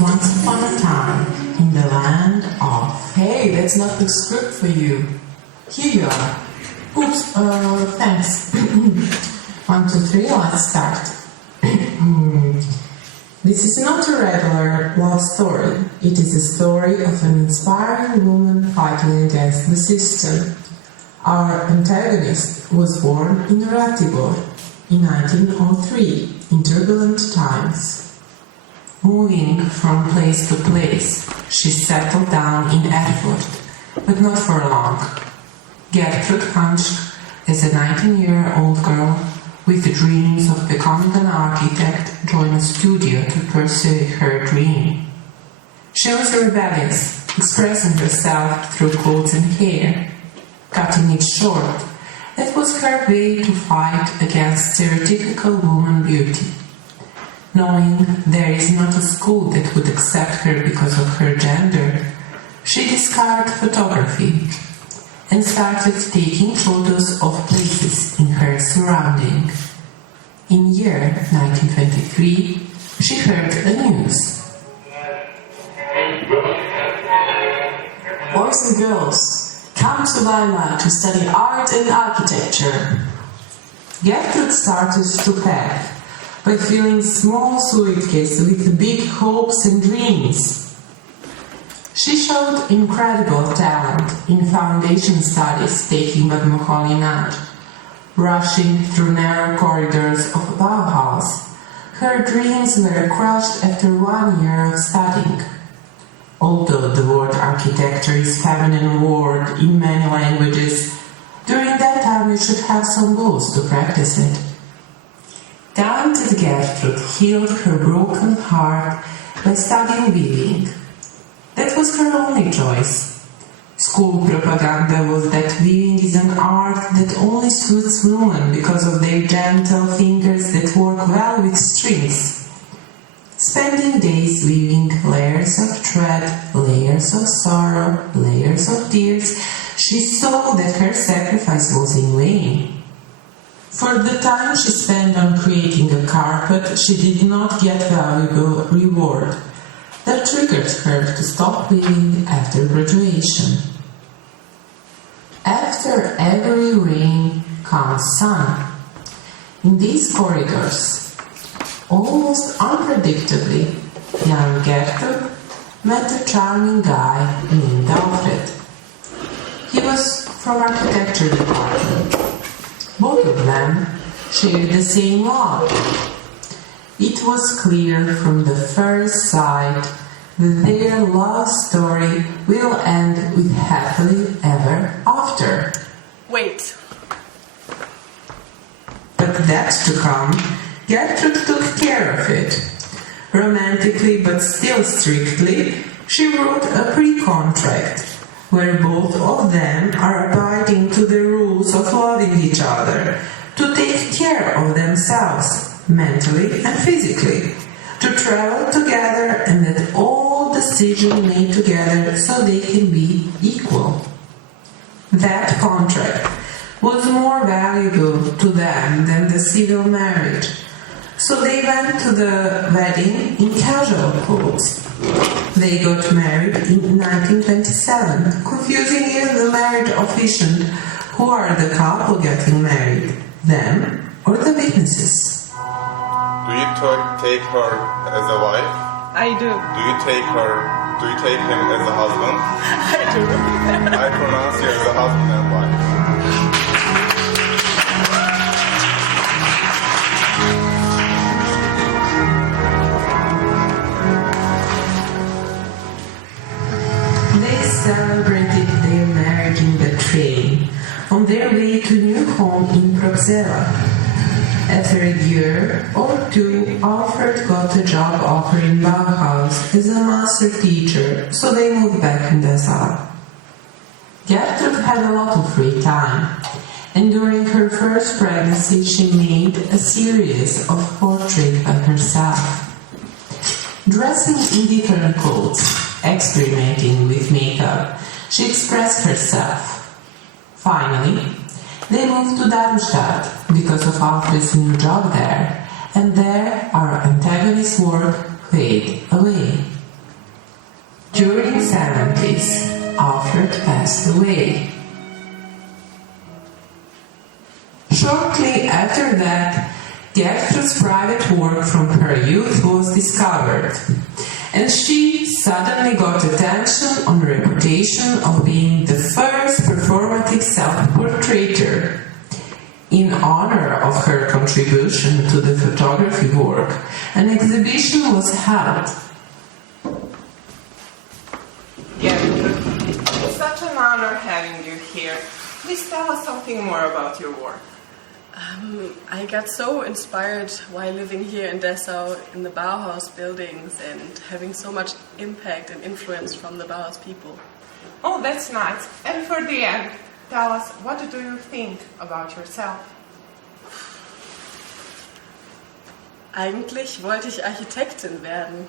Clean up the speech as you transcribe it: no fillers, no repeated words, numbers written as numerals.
Once upon a time, in the land of... Hey, that's not the script for you. Here you are. Oops, thanks. 1, 2, 3, let's start. This is not a regular love story. It is a story of an inspiring woman fighting against the system. Our antagonist was born in Ratibor in 1903, in turbulent times. Moving from place to place, she settled down in Erfurt, but not for long. Gertrud Alfred, as a 19-year-old girl with dreams of becoming an architect, joined a studio to pursue her dream. She was rebellious, expressing herself through clothes and hair, cutting it short. That was her way to fight against stereotypical woman beauty. Knowing there is not a school that would accept her because of her gender, she discarded photography and started taking photos of places in her surrounding. In year 1923, she heard the news. Boys and girls, come to Weimar to study art and architecture. Gertrud started to pack by filling small suitcases with big hopes and dreams. She showed incredible talent in foundation studies taken by Masquerade. Rushing through narrow corridors of Bauhaus, her dreams were crushed after 1 year of studying. Although the word architecture is a feminine word in many languages, during that time you should have some goals to practice it. Talented Gertrud healed her broken heart by studying weaving. That was her only choice. School propaganda was that weaving is an art that only suits women because of their gentle fingers that work well with strings. Spending days weaving layers of thread, layers of sorrow, layers of tears, she saw that her sacrifice was in vain. For the time she spent on creating a carpet, she did not get valuable reward. That triggered her to stop weaving after graduation. After every rain comes sun. In these corridors, almost unpredictably, young Gertrud met a charming guy named Alfred. He was from architecture department. Both of them shared the same love. It was clear from the first sight that their love story will end with happily ever after. Wait. But that's to come. Gertrude took care of it. Romantically but still strictly, she wrote a pre-contract where both of them are abiding to the rules of loving each other, to take care of themselves, mentally and physically, to travel together and that all decisions made together so they can be equal. That contract was more valuable to them than the civil marriage, so they went to the wedding in casual clothes. They got married in 1927, confusing even the marriage officiant. Who are the couple getting married, them or the witnesses? Do you take her as a wife? I do. Do you take him as a husband? I do. I pronounce you as a husband and wife. They celebrated their marriage in the train, on their way to new home in Probstzella. After a year or two, Alfred got a job offer in Bauhaus as a master teacher, so they moved back in Dessau. Gertrud had a lot of free time, and during her first pregnancy she made a series of portraits by herself. Dressing in different clothes, experimenting with makeup, she expressed herself. Finally, they moved to Darmstadt because of Alfred's new job there, and there our antagonist's work faded away. During 70s, Alfred passed away. Shortly after that, Gertrud's private work from her youth was discovered, and she suddenly got attention on the reputation of being the first performative self-portraitor. In honor of her contribution to the photography work, an exhibition was held. Gertrud, it's such an honor having you here. Please tell us something more about your work. I got so inspired while living here in Dessau in the Bauhaus buildings and having so much impact and influence from the Bauhaus people. Oh, that's nice. And for the end, tell us, what do you think about yourself? Eigentlich wollte ich Architektin werden.